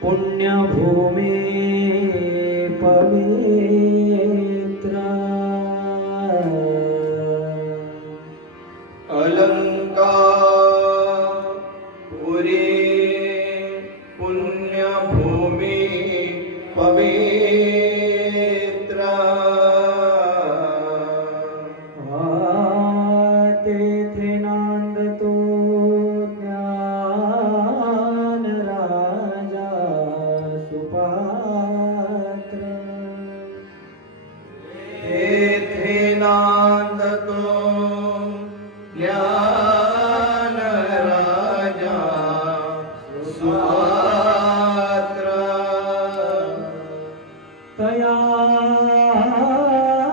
पुण्यभूमी पवित्र अलंकापुरी पुण्यभूमी पवित्र तेथे नांदतो ज्ञान राजा सुपात्र तेथे नांदतो ज्ञान राजा सुपात्र तया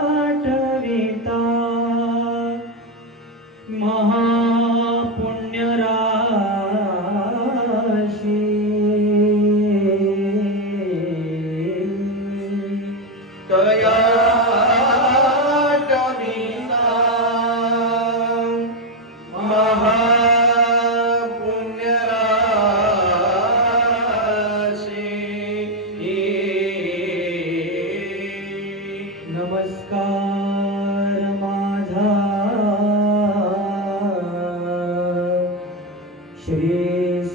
आठविता महापुण्यराशी तया आठविता महापुण्यराशी नमस्कार माझा श्री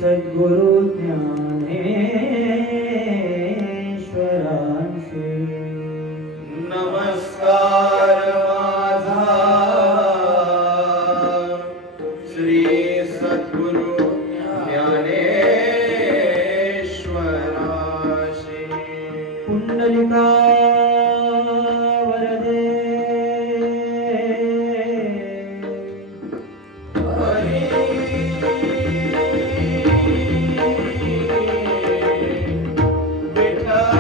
सद्गुरु ज्ञानेश्वरांचे नमस्कार माझा श्री सद्गुरु ज्ञानेश्वराशी पुंडलिका वरदे हरी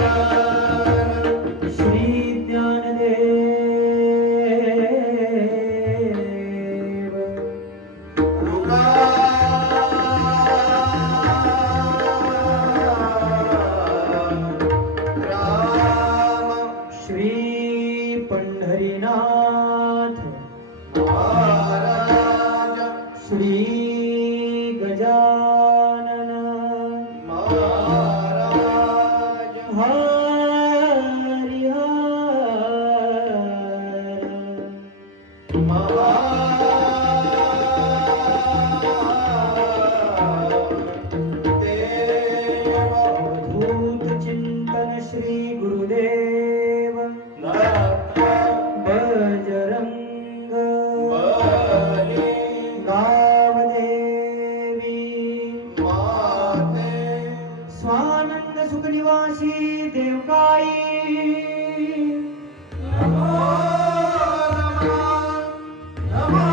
विठ्ठल श्री ज्ञानदेव राम श्री पंढरीनाथ महाराज श्री गजानन महाराज हरिहर महादेव अवधूत चिंतन श्री गुरुदेव बजरंग बली गावदेवी माते स्वानंद सुखनिवासी देवकाई नमो नमः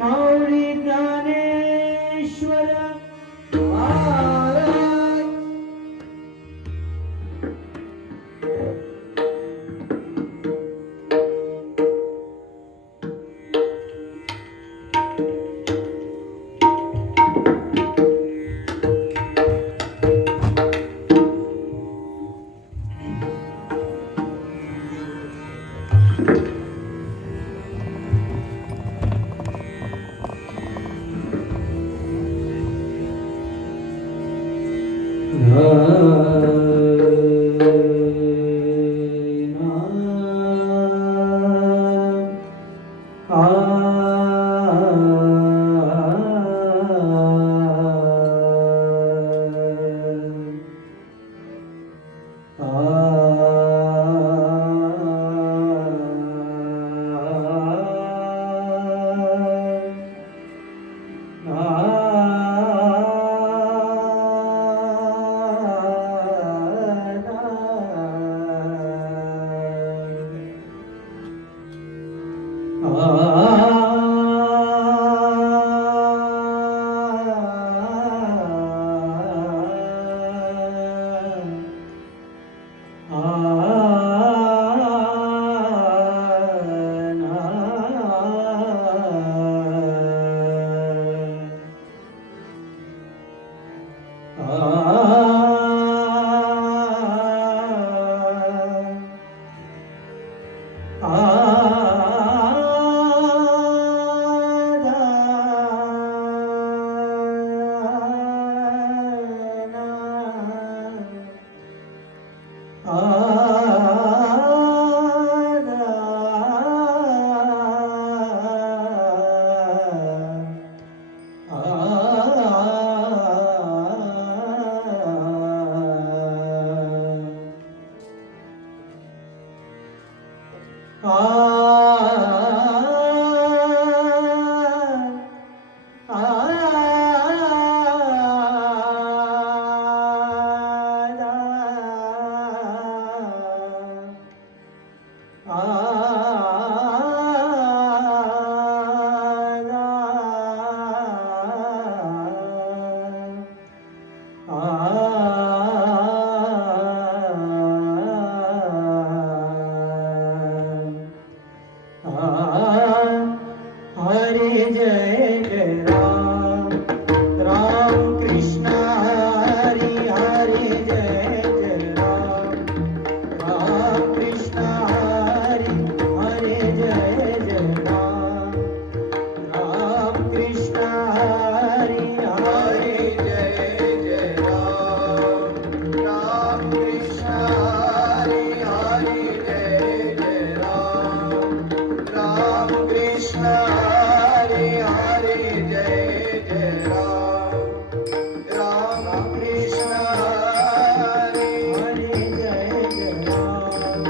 माऊली ज्ञानेश्वर महाराज हरे जय जय राम राम कृष्ण हरी हरे जय जय राम राम कृष्ण हरी हरे जय जय राम राम कृष्ण हरी हरे हरे जय जय राम राम कृष्ण हरे हरे जय जय राम राम कृष्ण हरे हरे जय जय राम राम कृष्ण हरे हरे जय जय राम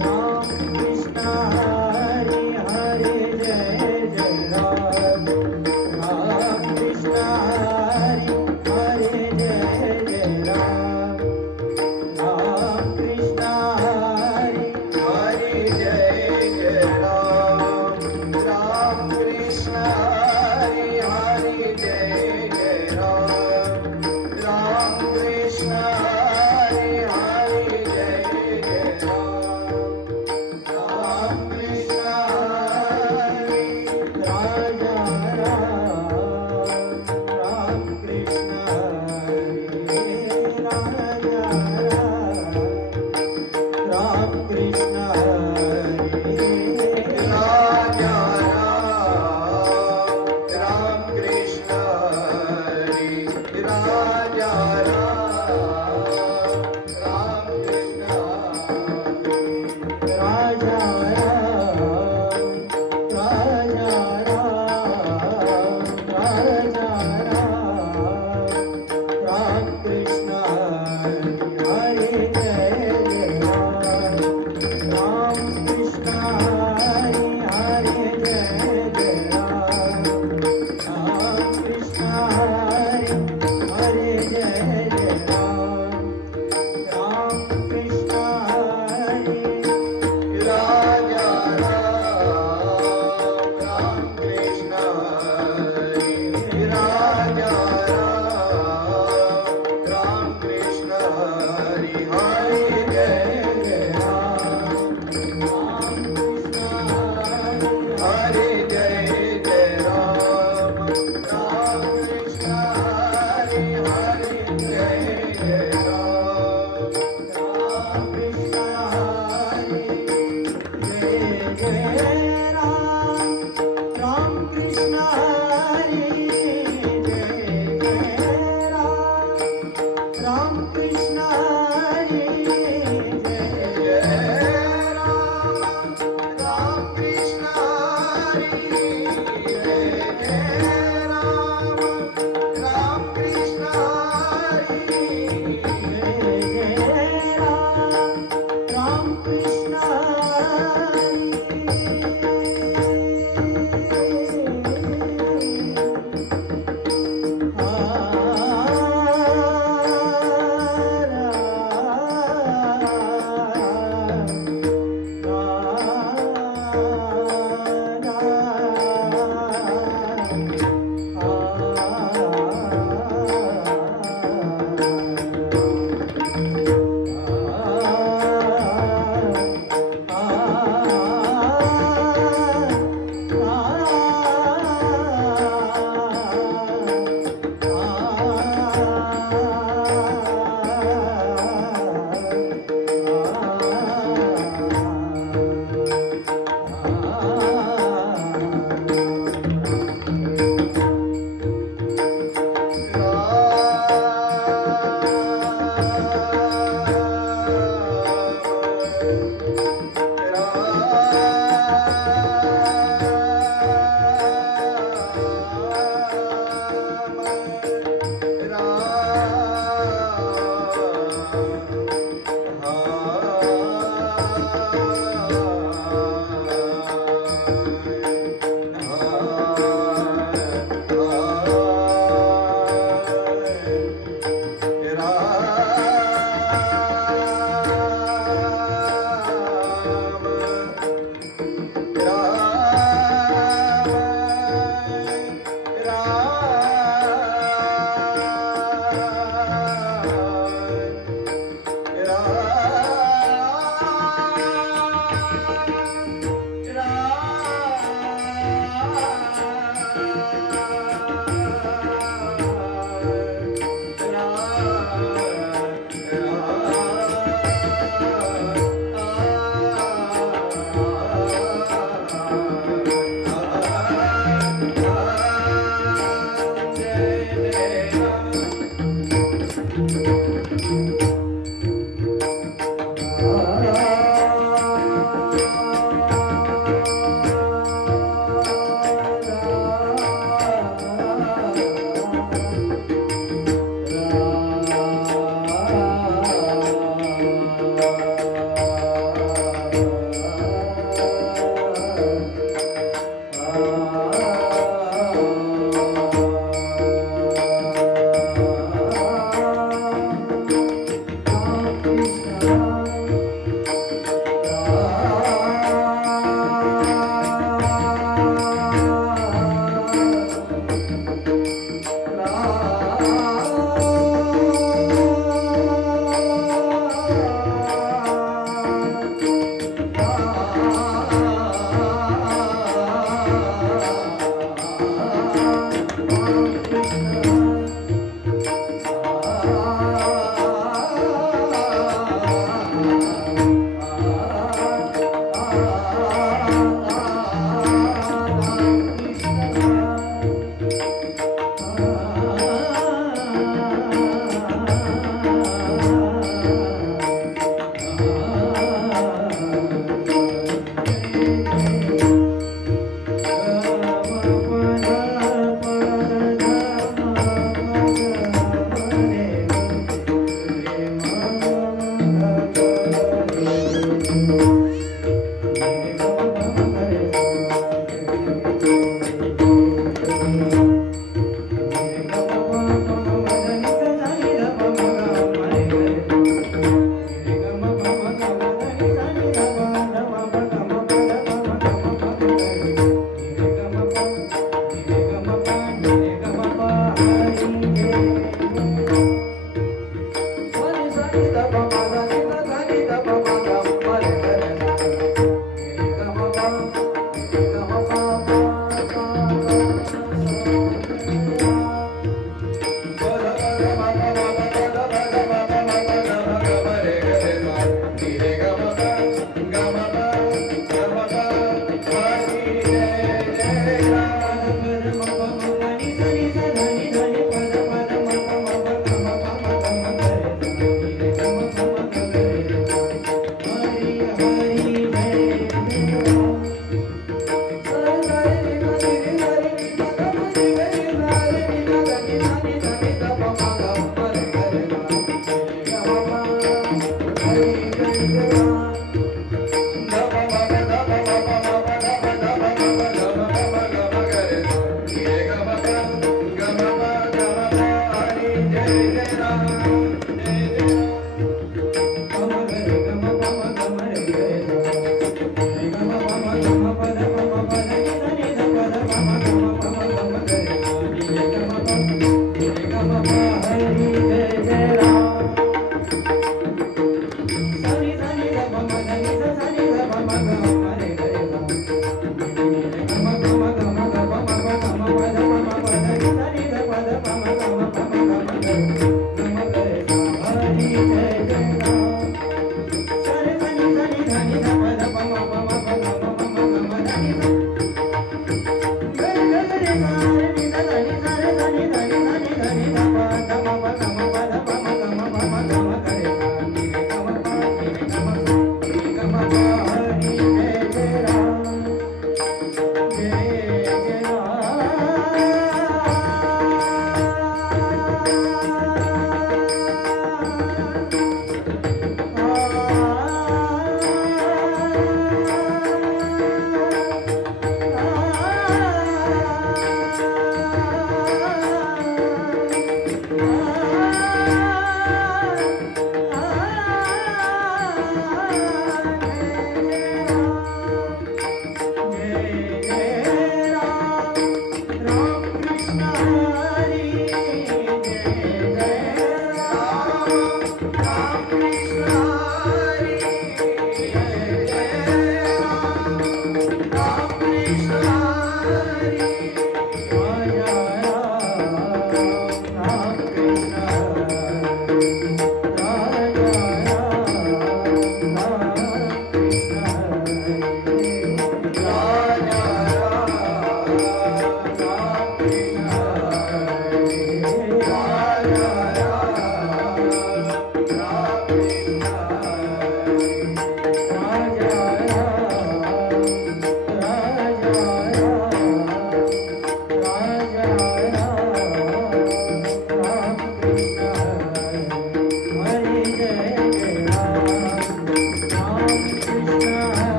राम कृष्ण हरी हरे जय जय राम राम कृष्ण हरी हरे जय जय राम राम कृष्ण हरी हरे जय जय राम राम कृष्ण हरे हरे जय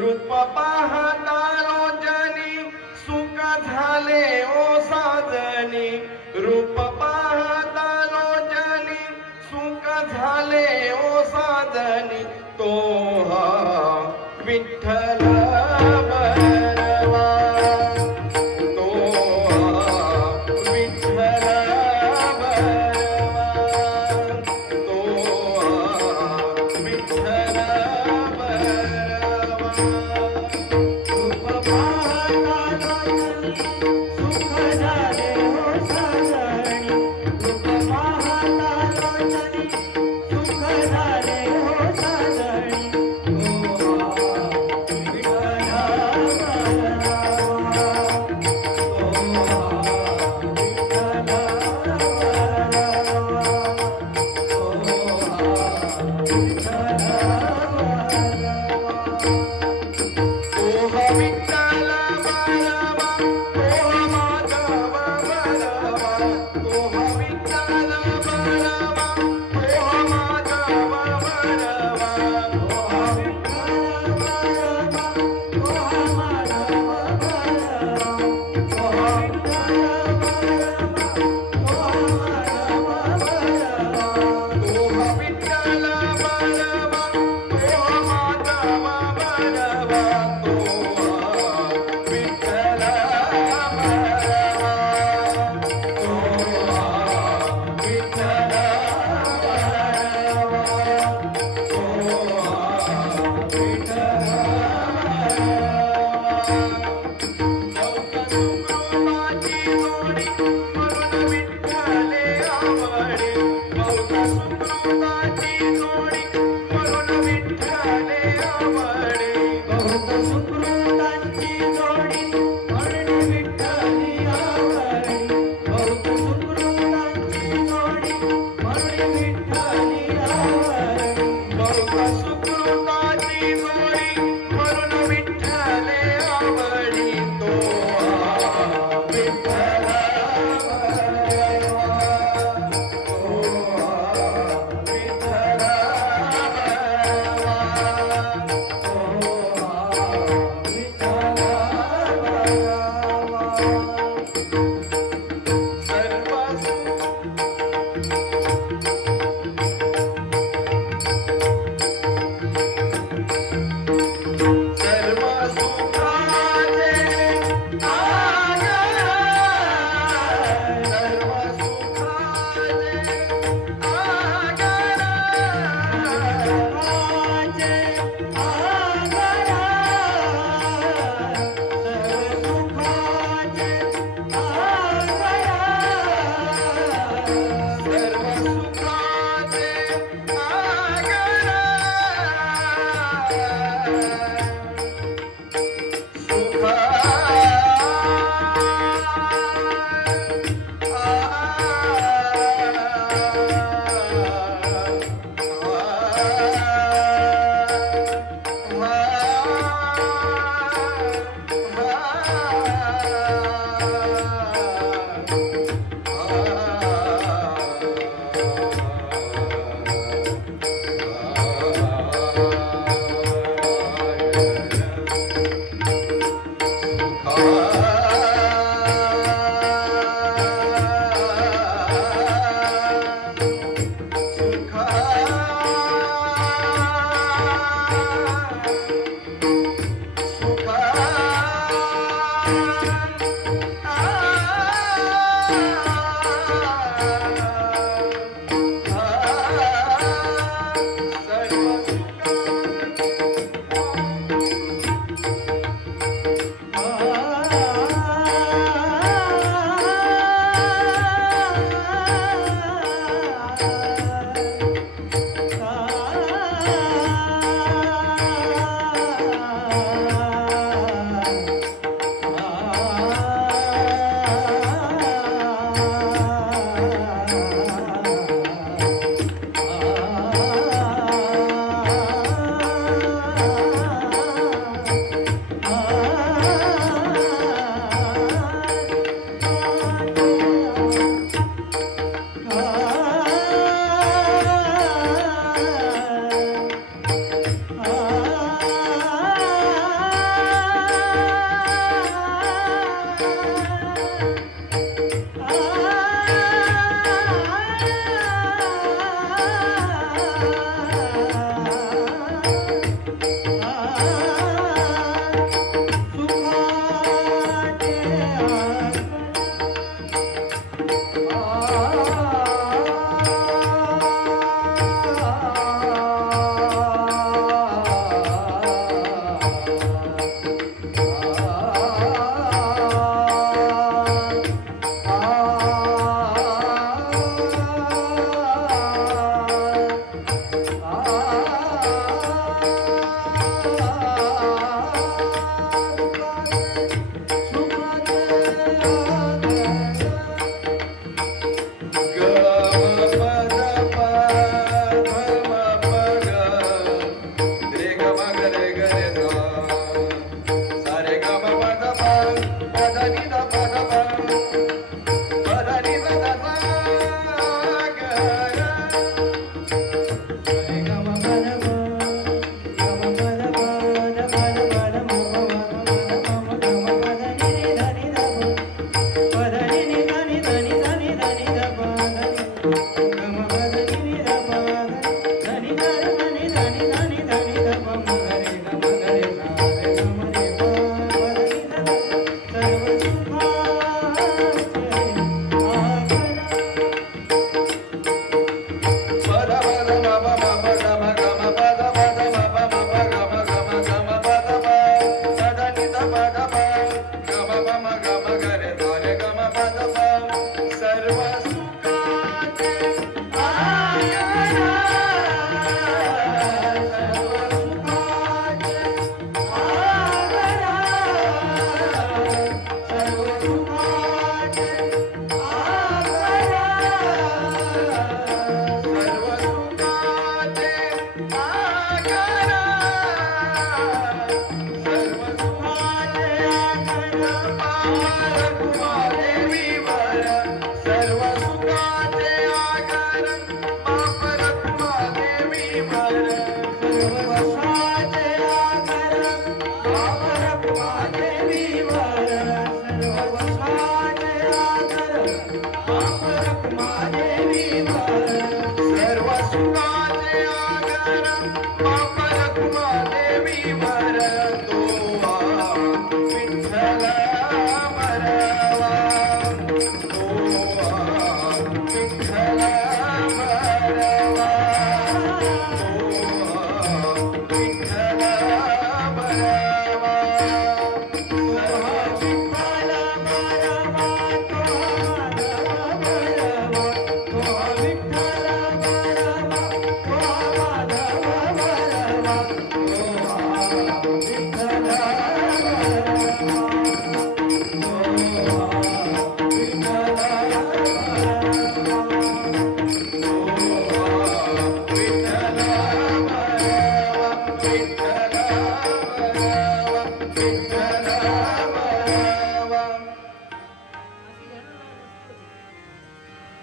रूप पाहता रोजनी सुख झाले ओ साजनी. रूप पाहता रोजनी सुख झाले ओ साजनी. तो हा विठ्ठल बरवा. तो हा विठ्ठल बरवा. तो हा विठ्ठल बरवा. रूप पाहता रोजनी सुख झाले हो साजणी.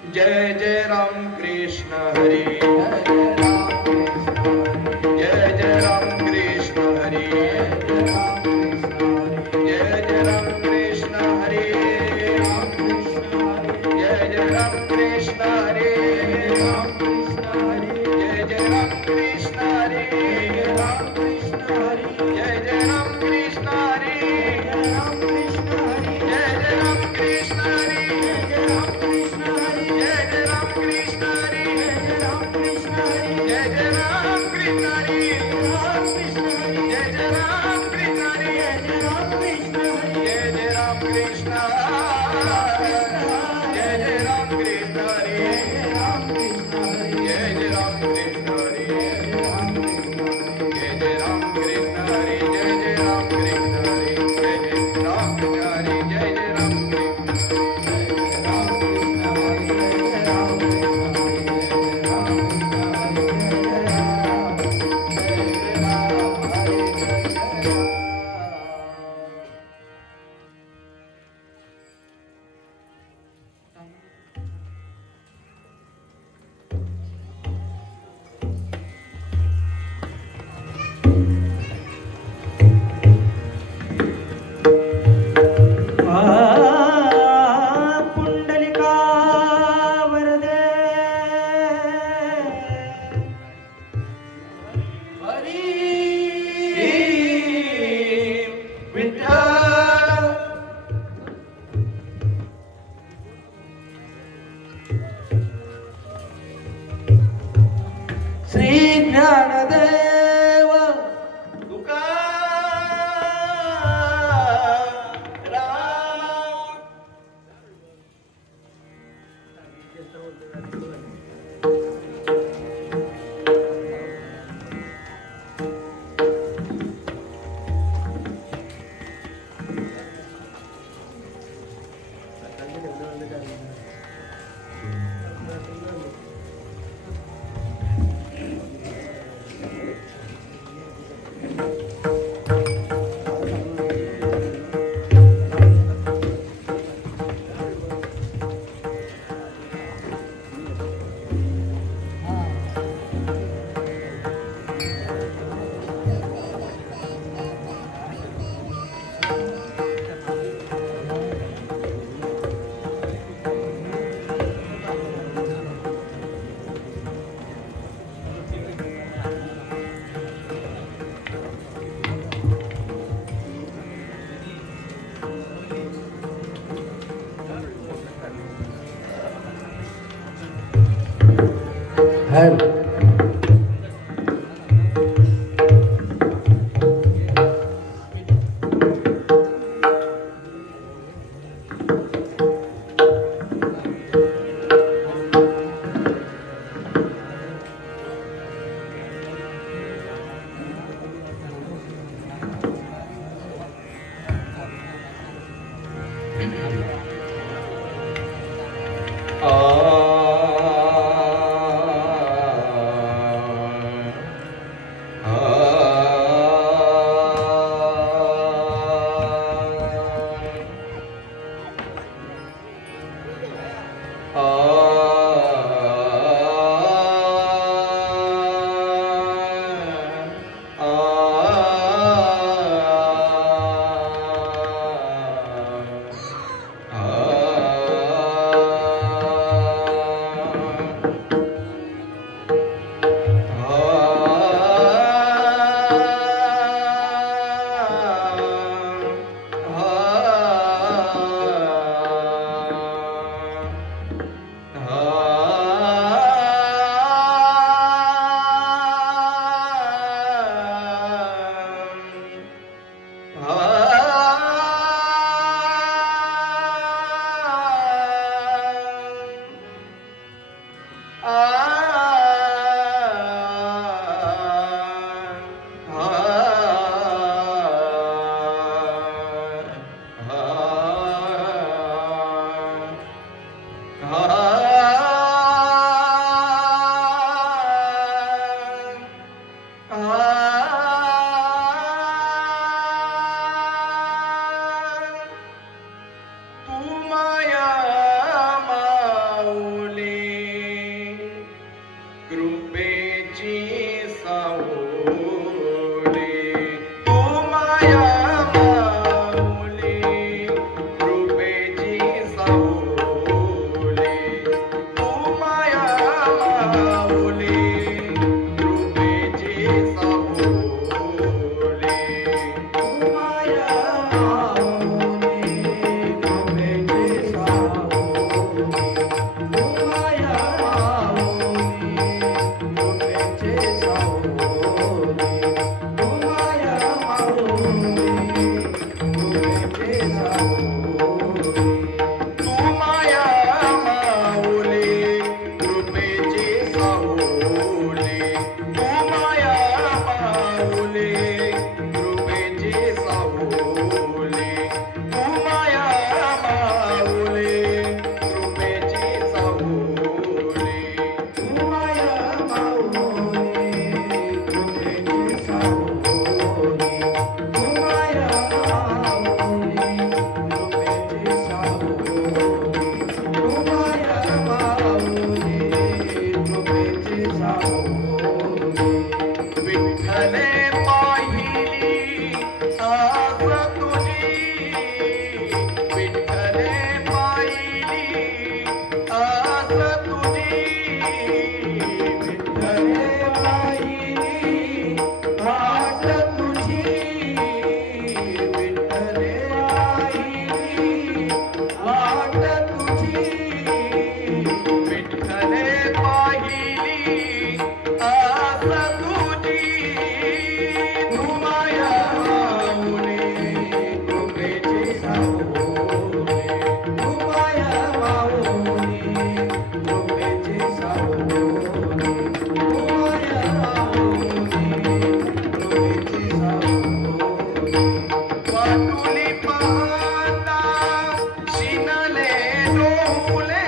जय जय राम कृष्ण हरी, जय जय राम कृष्ण हरी, जय जय राम कृष्ण हरी, जय जय राम कृष्ण हरी, जय जय राम कृष्ण हरी, जय जय राम कृष्ण हरी, जय जय राम कृष्ण हरी, जय जय राम कृष्ण हरी, जय जय राम कृष्ण हरी, जय जय राम कृष्ण हरी, जय जय राम कृष्ण, जय जय राम कृष्ण हरी, जय जय राम कृष्ण हरी, जय जय राम कृष्ण हरी, जय जय राम कृष्ण हरी, जय जय राम कृष्ण हरी, जय जय राम कृष्ण पुंडलिका वरदे हरी विठ्ठल श्री ज्ञानदेव तुकाराम हर तू माया माऊली माऊली तू माया माऊली कृपेची सावली माया माऊली कृपेची सावली माया माऊली कृपेची सावली माया माऊली कृपेची सावली तू माया माऊली कृपेची सावली तू माया माऊली कृपेची सावली तू माया माऊली कृपेची सावली माया माऊली कृपेची सावली माया माऊली कृपेची सावली माया माऊली कृपेची सावली विठ्ठले पाहिली आस तुझी विठ्ठले पाहिली आस तुझी विठ्ठले पाहिली वाट तुझी विठ्ठले पाहिली वाट तुझी विठ्ठले पाहिली आस तुझी तू माया माऊली कृपेची सावली माया माऊली कृपेची सावली माया माऊली कृपेची सावली वाटुली पाहता शिनले डोहुले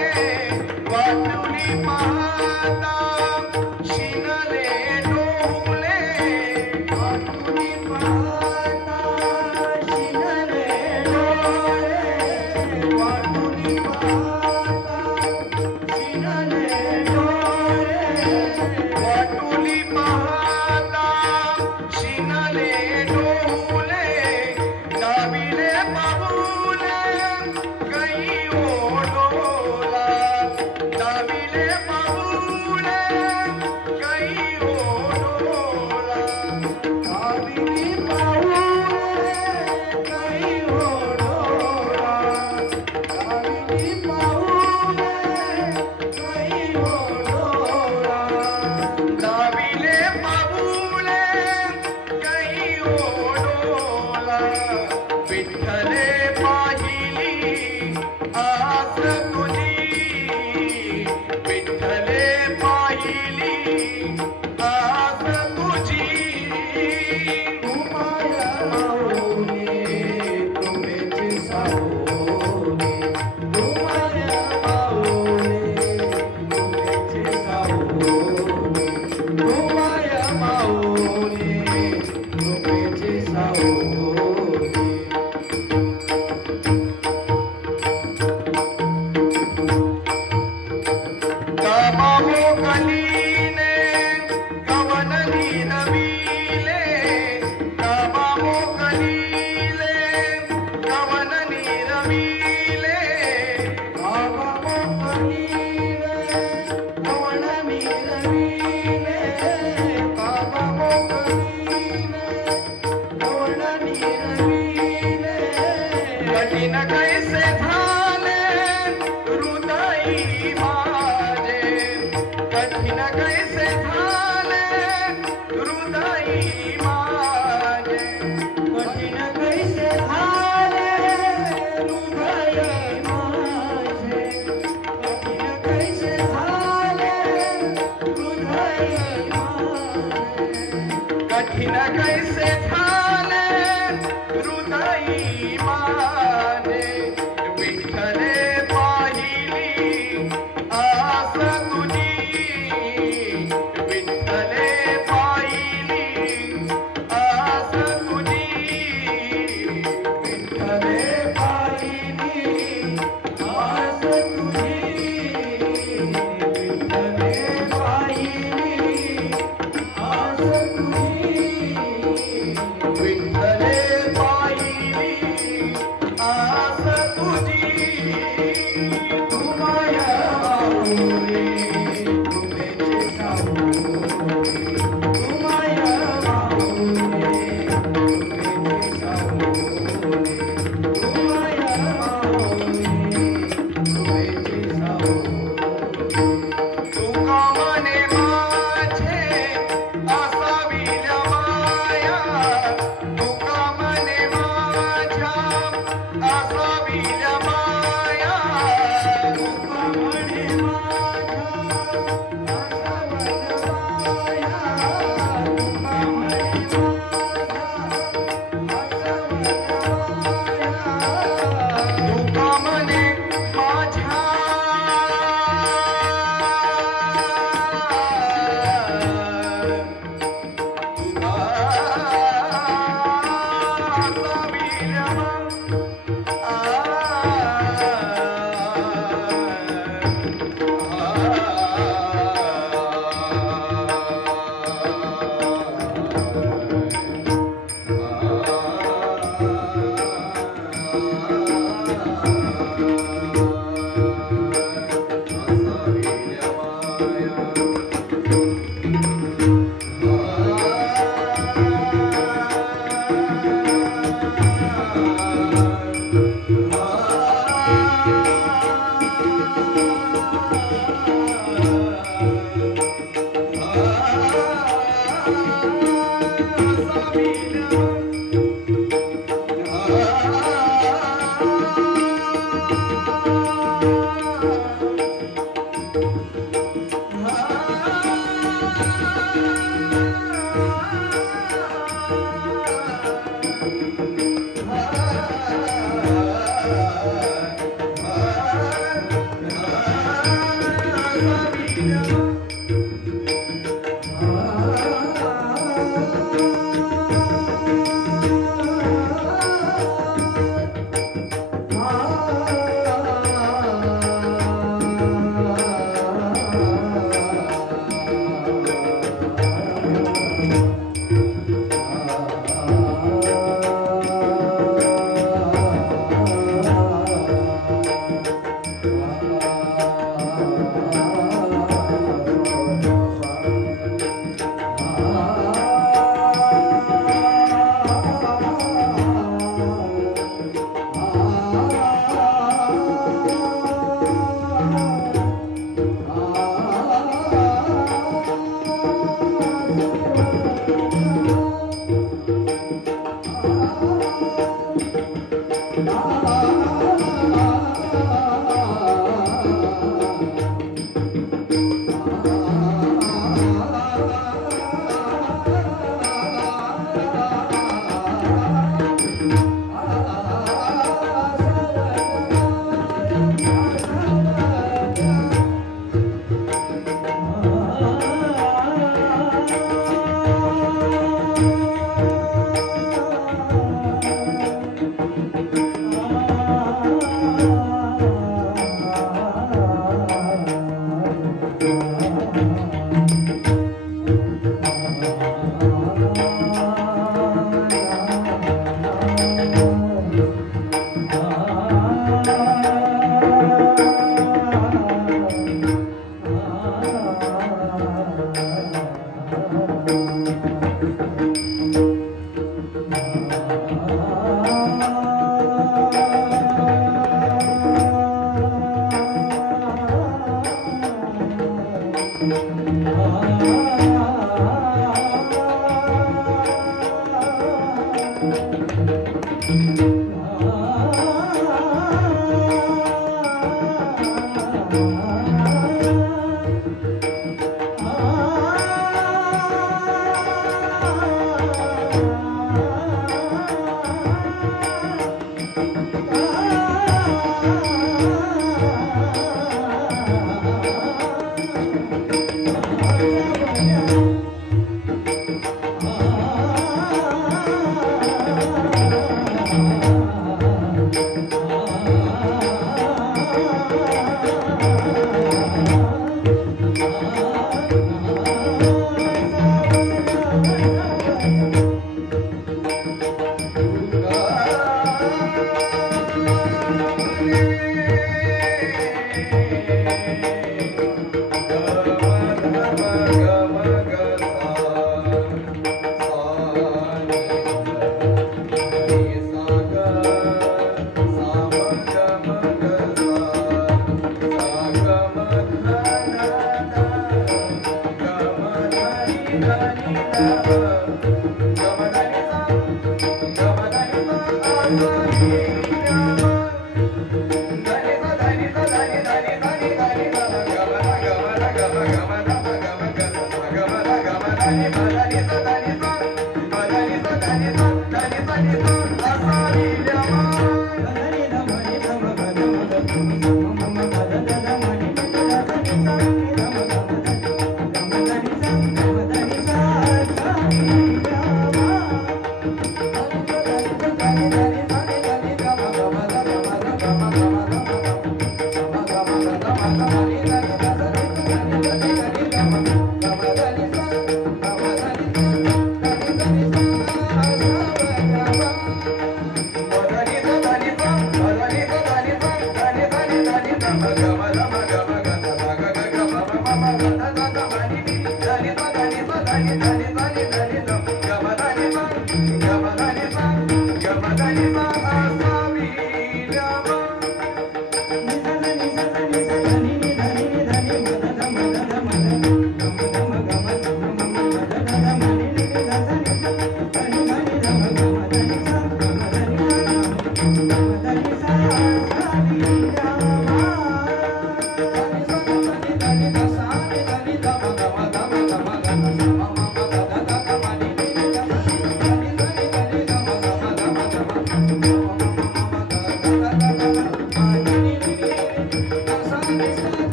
वाटुली पाहता शिनले डोहुले वाटुली पाहता शिनले डोळे वाटुली पाहता शिनले डोळे वाटुली पाहता शिनले डोहुले दाविले पाऊले गई ओढोला दाविले पाऊले गई ओढोला काविनी पाऊले काही ओढोळा काविनी पाऊले काही ओढोळा दाविले पाऊले गई ओढोला विठ्ठले पाहिली आस तुझी विठ्ठले पाहिली आस तुझी माया माऊली कृपेची सावली माया माऊली कृपेची सावली माया माऊली कृपेची सावली गावामो कलीने गवन नीरविले गावामो कलीले गवन नीरविले बाबा मोकलीले पवन नीरविले बाबा मोकलीले पवन नीरविले कठीण कैसे झाले हृदयी माझे कठीण कैसे झाले हृदयी माझे कठीण कैसे झाले हृदय माझे कठीण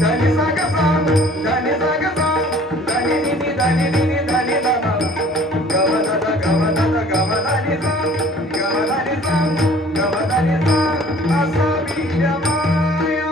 धनी साग सांग धनी साग सांग धनी निनी धनी निनी धनी दादा गवदादा गवदादा गवदानी सांग गवदानी सांग गवदानी सांग असा वीर माया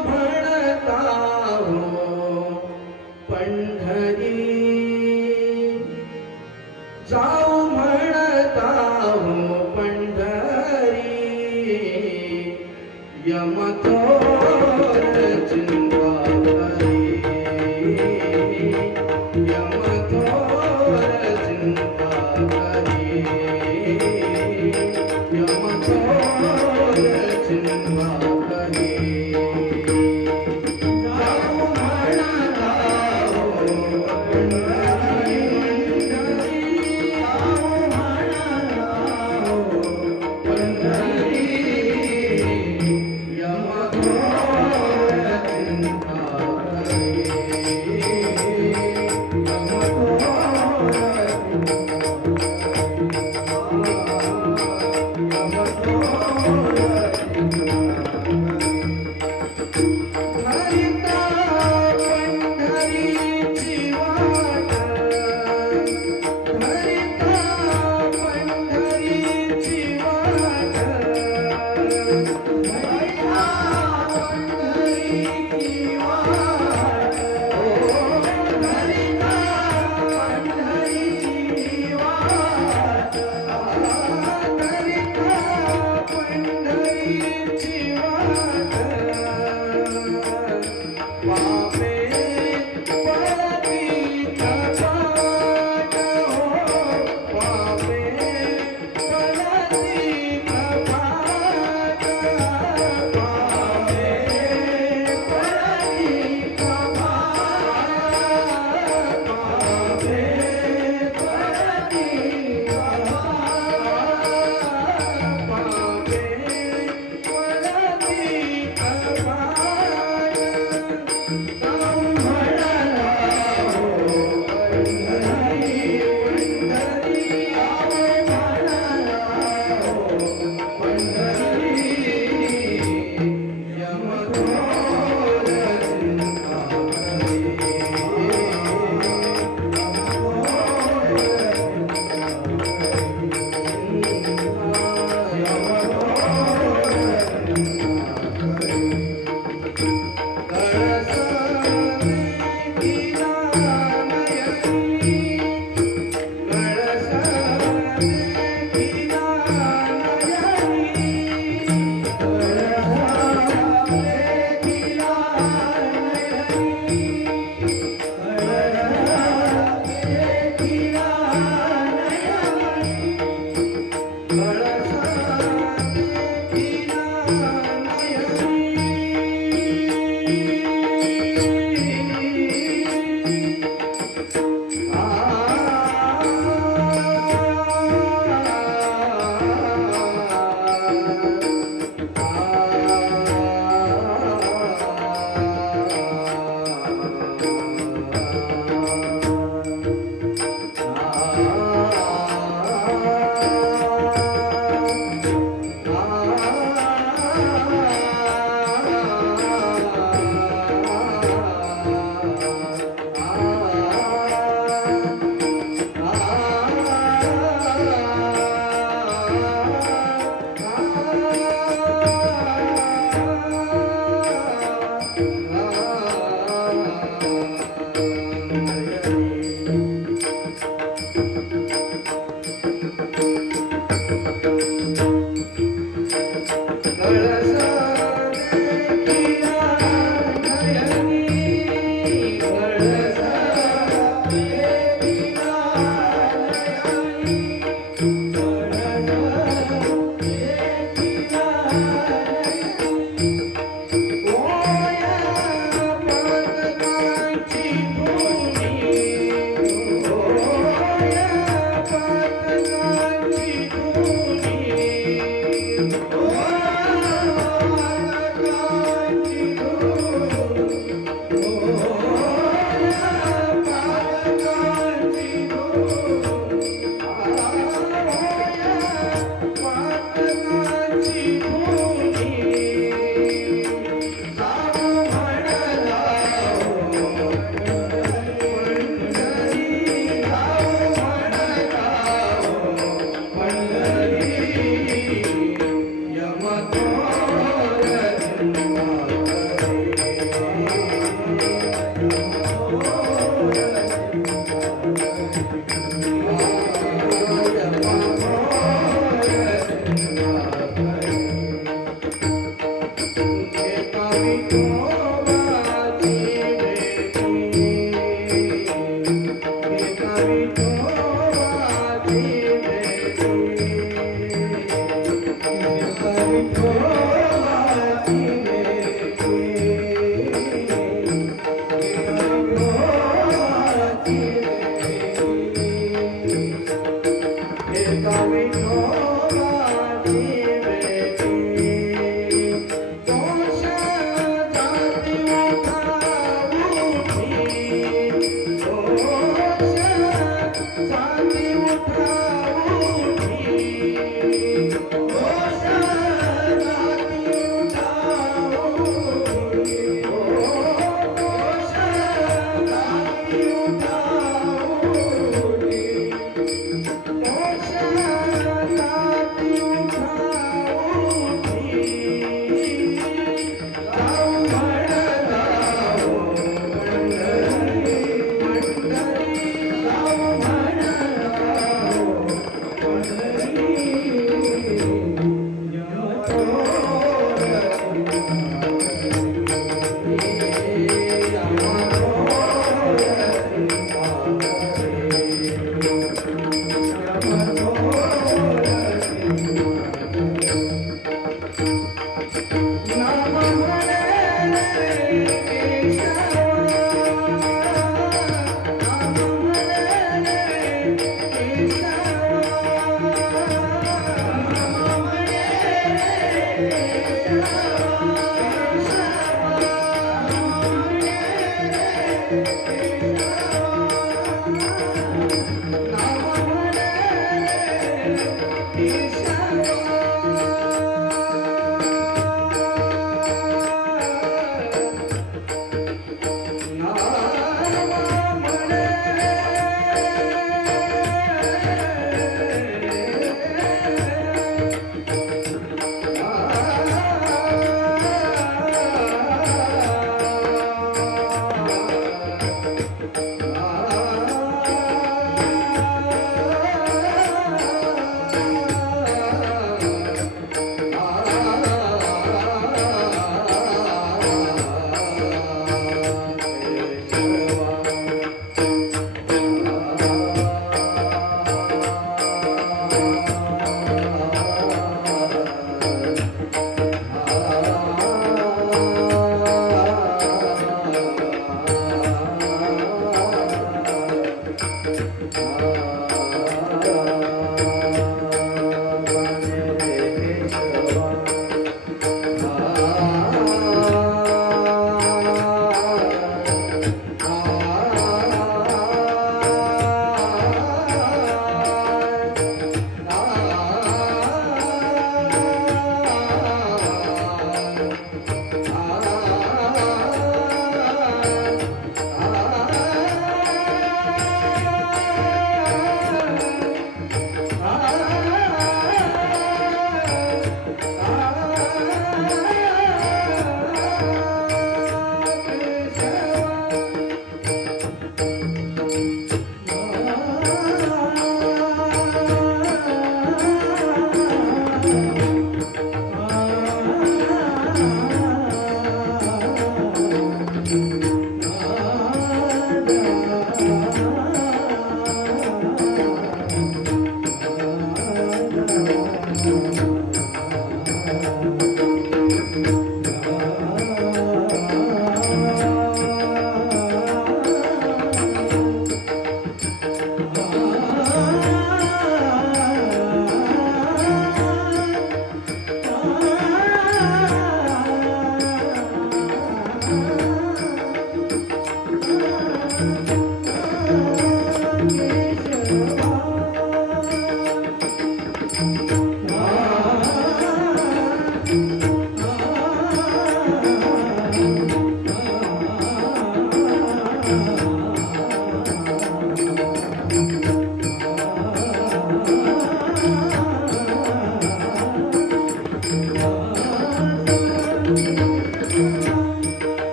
म्हणता हो पंढरी जाऊ म्हणता हो पंढरी यमथोर चिंता करी यमथोर चिंता करी यमथोर चिंता करी जाऊ म्हणता हो पंढरी जाऊ म्हणता हो पंढरी यमथोर चिंता करी हरिता पंढरीची वाट हरिता पंढरीची वाट हरिता पंढरीची वाट हो हरिता पंढरीची वाट हरिता पंढरीची वाट पापे पळतीचा पाट हो पापे पळतीचा पाट पापे पळतीचा पाट पापे पळतीचा पापे पळतीचा पाट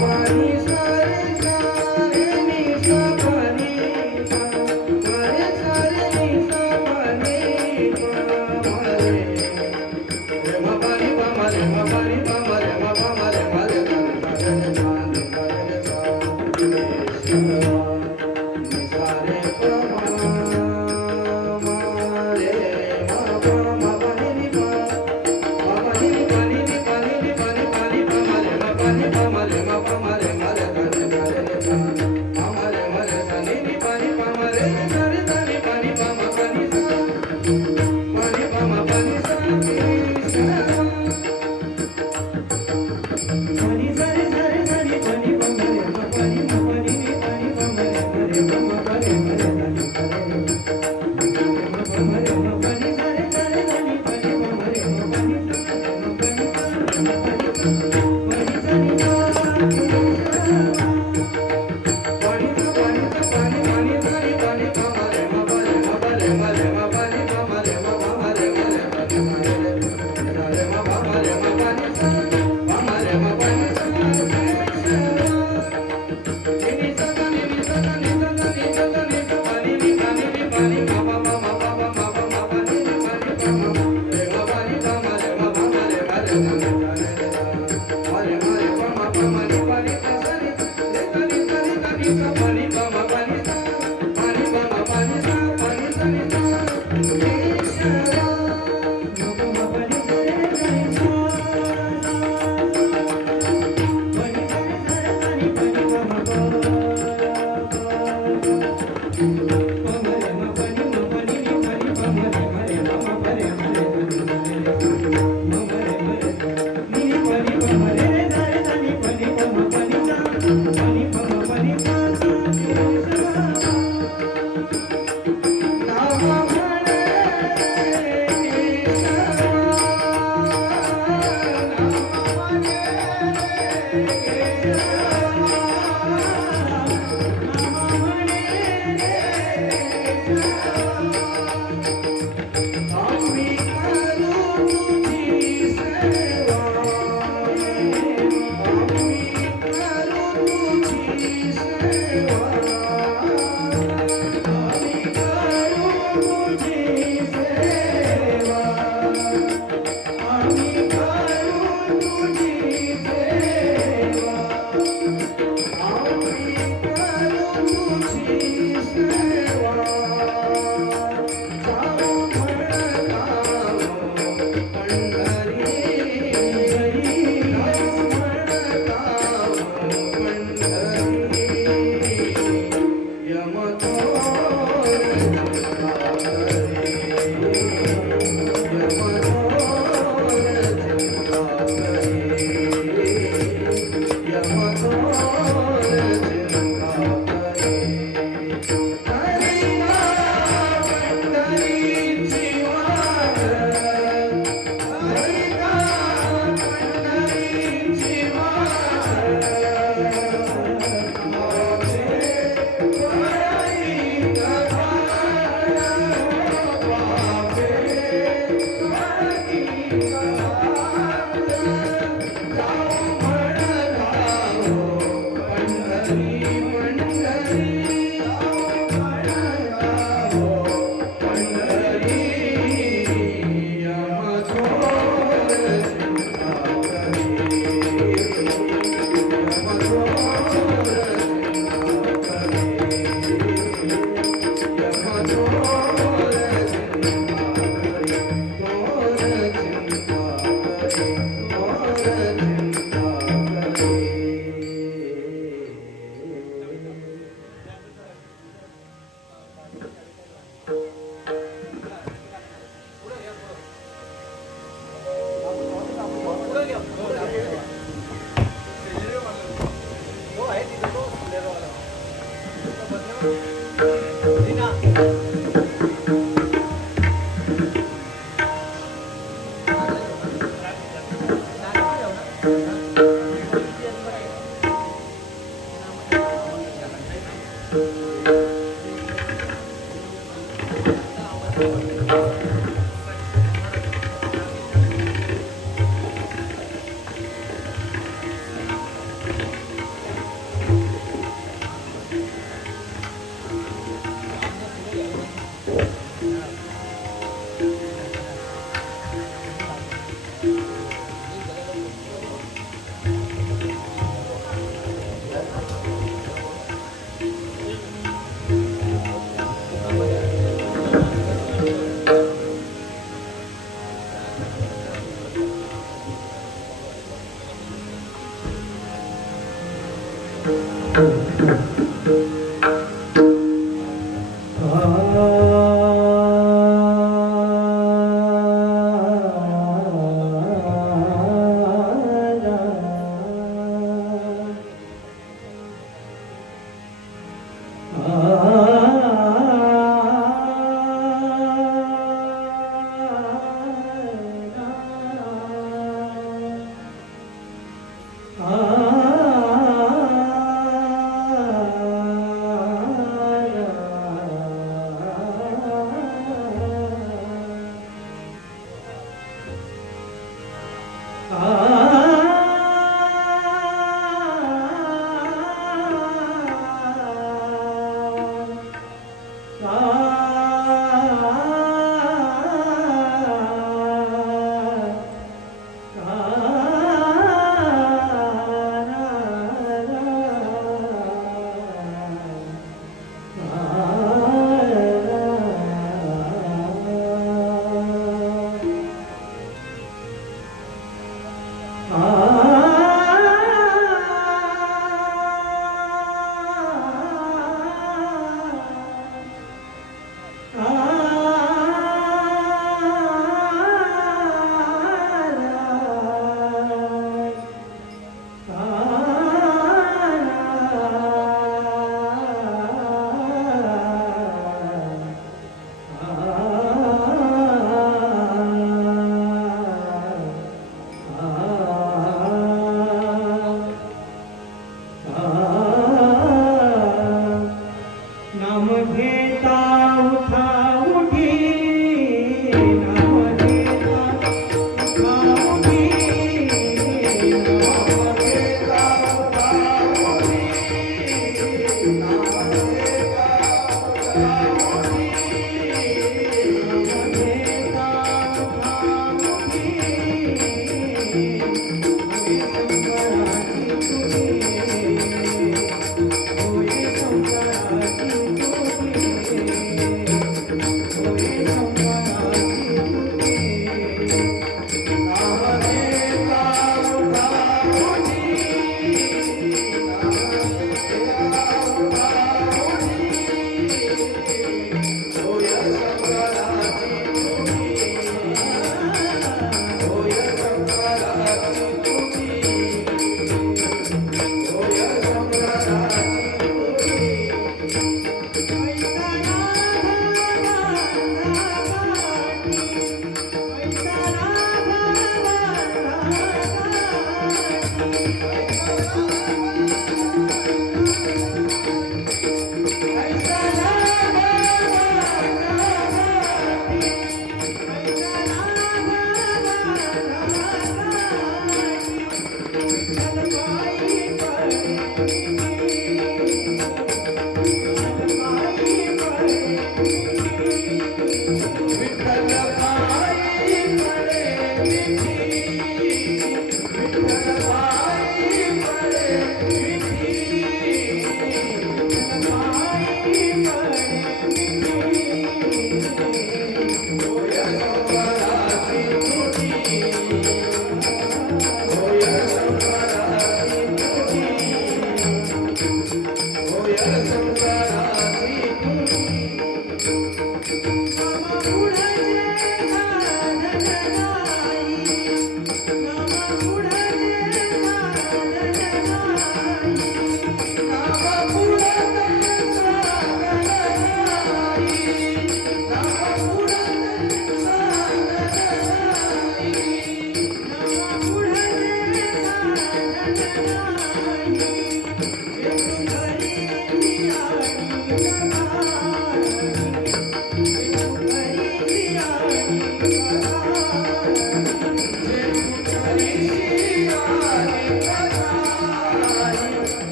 पाणी सारे सारे निसा पाणी मारे सारे निसा पाणी मारे रे मा पाणी पा मारे मा पाणी पा मारे मा पा मारे मारे सारे सारे सारे पा मारे मा पा मा पाणी नि पा मा पाणी नि पाणी नि पाणी नि पाणी पाणी पा मारे मा पाणी पा मारे मा पा मारे मारे सारे सारे पा मारे मारे सानी नि पाणी पा मारे सारे सारे पाणी पा मा पाणी सा पाणी पा मा पाणी सा पाणी सारे सारे सारे पाणी पा मारे मा पाणी नि पाणी पा मारे मारे मा पाणी मारे सानी मा मारे मा पाणी सारे सारे सारे पाणी पा मारे मा पाणी सा मा पाणी पाणी सानी सा पाणी सा पाणी पाणी सारे पाणी पा मारे मा पाणी मारे मा पाणी पा मारे मा पा मारे मारे पाणी मारे सारे मा पा मारे मा पाणी सा पा मारे मा पाणी सा नि सा नि सा नि सा नि सा नि सा पाणी नि पाणी नि पाणी मा पा मा पा मा पा मा पाणी नि पाणी पा मा रे मा पाणी पा मारे मा पा मारे मारे मारे मारे पा मा पा मा नि पाणी पा सा नि रे सा नि सा नि सा पाणी पा मा पाणी सा पाणी पा मा पाणी सा पाणी सा नि सा ईश्वरा मा पा मा पाणी सा रे सा नि सा पाणी सारे सारे पाणी पाणी पा मा पा मारे मा पाणी नि पाणी पा मारे मारे मा मा पारे मारे मा मारे मारे नि पाणी पा मारे रे सारे सारे पाणी पा मा पाणी सा पाणी पा मा पाणी सा नाम म्हणे आम्ही करू तुझी सेवा आम्ही करू तुझी सेवा आम्ही करू तुझी सेवा आम्ही करू तुझी सेवा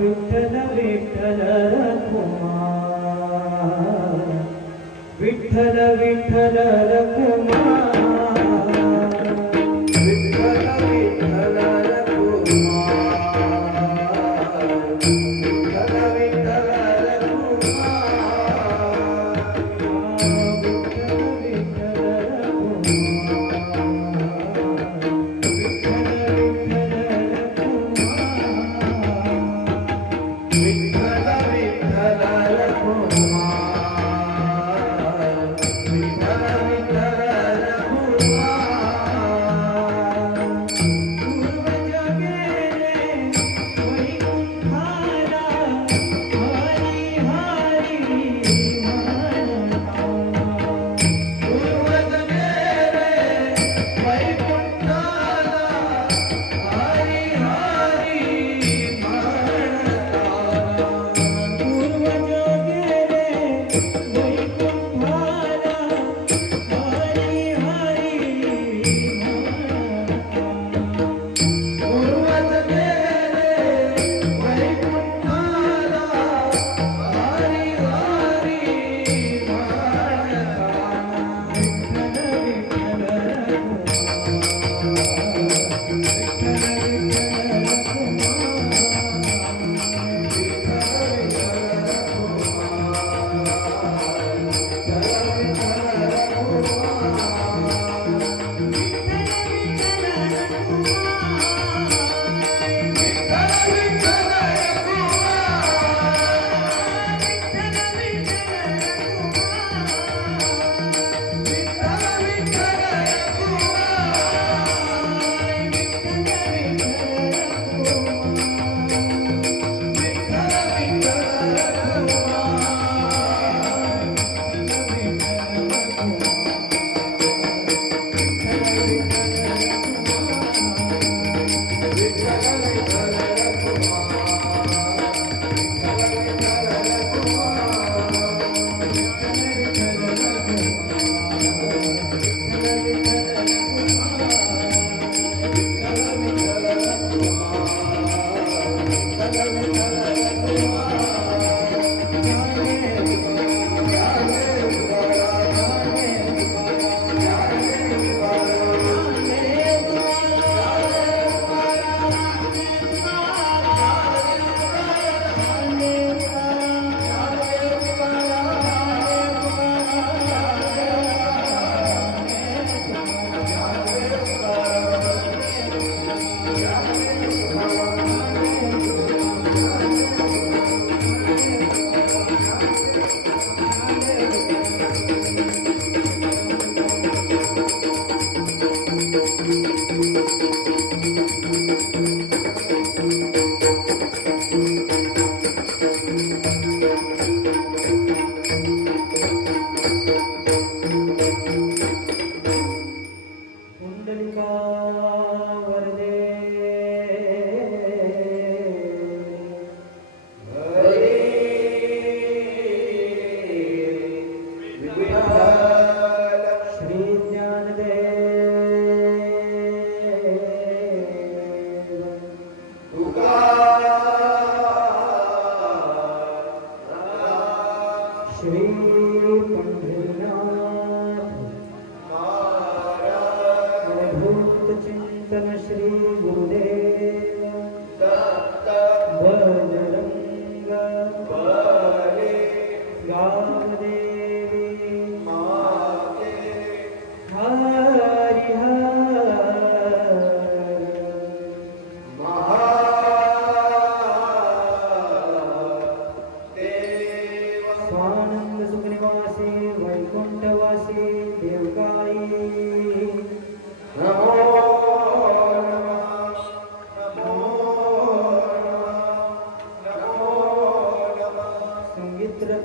विठ्ठल विठ्ठल रखुमा विठ्ठल विठ्ठल रखुमा विठ्ठल विठ्ठल रखुमा विठ्ठल विठ्ठल रखुमा विठ्ठल विठ्ठल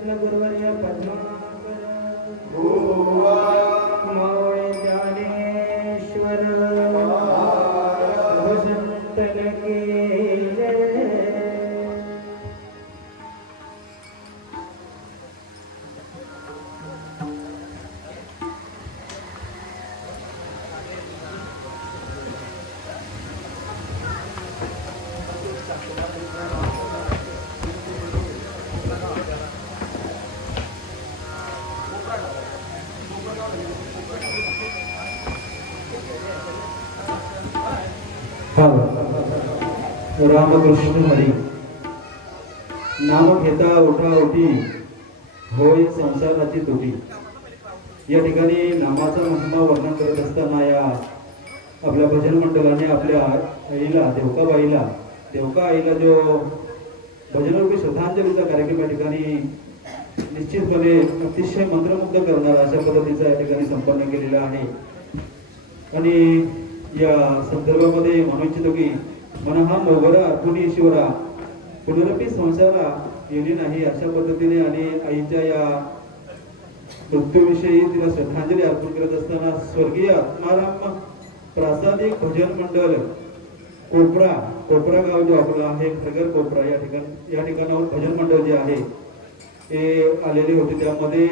आपला गुरुवर्य पद्माकर भुवा मावळे ज्ञानेश्वर संतन की जय. रामकृष्ण हरी. नाम घेता उठा उठी होय संसाराची तुटी. या ठिकाणी नामाचा महिमा वर्णन करत असताना या आपल्या भजन मंडळाने आपल्या आईला देवका आईला जो भजनरूपी श्रद्धांजलीचा कार्यक्रम या ठिकाणी निश्चितपणे अतिशय मंत्रमुग्ध करणारा अशा पद्धतीचा या ठिकाणी संपन्न केलेला आहे. आणि या संदर्भामध्ये म्हणू इच्छितो की मन हा मोगरा अर्पुनी ईश्वरा पुनरपी संसारा येणे नाही अशा पद्धतीने आणि आईच्या या मृत्यूविषयी तिला श्रद्धांजली अर्पण करत असताना स्वर्गीय आत्माराम प्रासादिक भजन मंडळ कोपरा गाव जो आपला आहे खरगर कोपरा या ठिकाणावर भजन मंडळ जे आहे ते आलेले होते. त्यामध्ये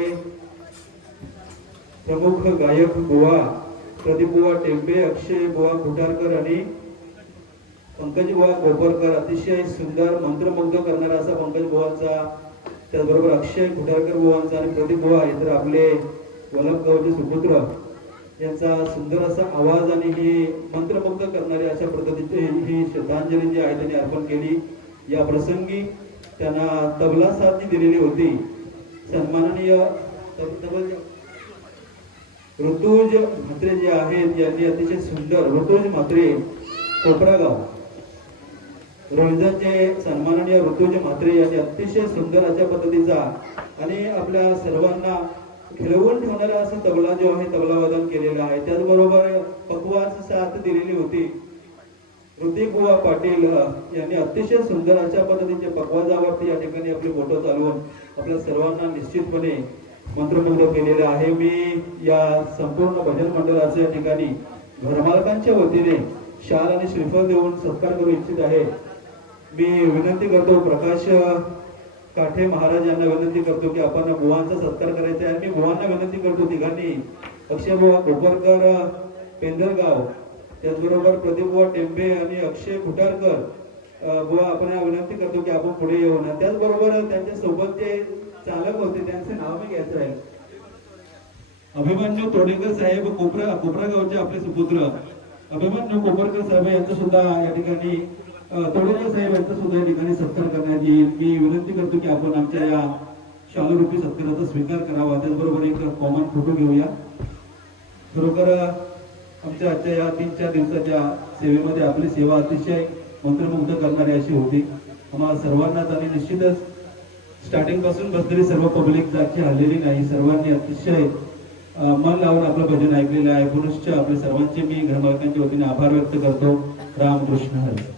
प्रमुख गायक बुवा प्रदीप बुवा टेंबे, अक्षय बुवा खुटारकर आणि पंकज बुवा कोपरकर. अतिशय सुंदर मंत्रमुग्ध करणारा असा पंकज बुवांचा, त्याचबरोबर अक्षय खुटारकर बुवांचा आणि प्रदीप बुवा इतर आपले वलभगावचे सुपुत्र यांचा सुंदर असा आवाज आणि ही मंत्रमुग्ध करणारी अशा पद्धतीची ही श्रद्धांजली जी आहे त्यांनी अर्पण केली. या प्रसंगी त्यांना तबला साथ जी दिलेली होती सन्माननीय ऋतुज म्हात्रे जे आहेत यांनी अतिशय सुंदर ऋतुज म्हात्रे कोपरागाव रोहिदाचे सन्माननीय ऋतुज म्हात्रे यांनी अतिशय सुंदर अशा पद्धतीचा आणि आपल्या सर्वांना खिळवून ठेवणारा असा तबला जो आहे तबला वादन केलेला आहे. त्याचबरोबर पकवाज साथ दिलेली होती ऋतिक बुवा पाटील यांनी अतिशय सुंदर अशा पद्धतीचे पकवाजावरती या ठिकाणी आपले फोटो चालवून आपल्या सर्वांना निश्चितपणे मंत्रमुग्ध केलेलं आहे. मी या संपूर्ण भजन मंडळाच्या ठिकाणी घरमालकांच्या वतीने शाल आणि श्रीफळ देऊन सत्कार करू इच्छित आहे. मी विनंती करतो प्रकाश काठे महाराज यांना विनंती करतो की आपण बुवांचा सत्कार करायचा आहे. मी बुवांना विनंती करतो तिघांनी अक्षय बुवा कोपरकर पेंदरगाव, त्याचबरोबर प्रदीप बुवा टेंबे आणि अक्षय खुटारकर बुवा आपण विनंती करतो की आपण पुढे येऊन. त्याचबरोबर त्यांच्या सोबत जे चालक होते त्यांचे नाव मी घ्यायचं आहे. अभिमन्यू तोडेकर साहेब कोपरा गावचे आपले सुपुत्र अभिमन्यू कोपरकर साहेब यांचा सुद्धा या ठिकाणी तोडेकर साहेब यांचा सुद्धा या ठिकाणी सत्कार करण्यात येईल. मी विनंती करतो की आपण आमच्या या शालूरूपी सत्काराचा स्वीकार करावा. त्याचबरोबर एक कॉमन फोटो घेऊया. खरोखर आमच्या आजच्या या 3-4 दिवसाच्या सेवेमध्ये आपली सेवा अतिशय मंत्रमुग्ध करणारी अशी होती. आम्हाला सर्वांनाच आणि निश्चितच स्टार्टिंग पासून बसलेली सर्व पब्लिक जागची हल्लेली नाही. सर्वांनी अतिशय मन लावून आपलं भजन ऐकलेलं आहे. पुनश्च आपल्या सर्वांचे मी घरमालकांच्या वतीने आभार व्यक्त करतो. रामकृष्ण हरी.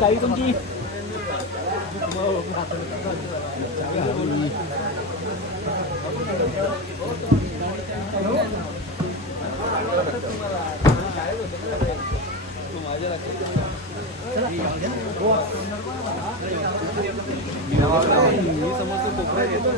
काही तुमची समोरचं कोपरा येतो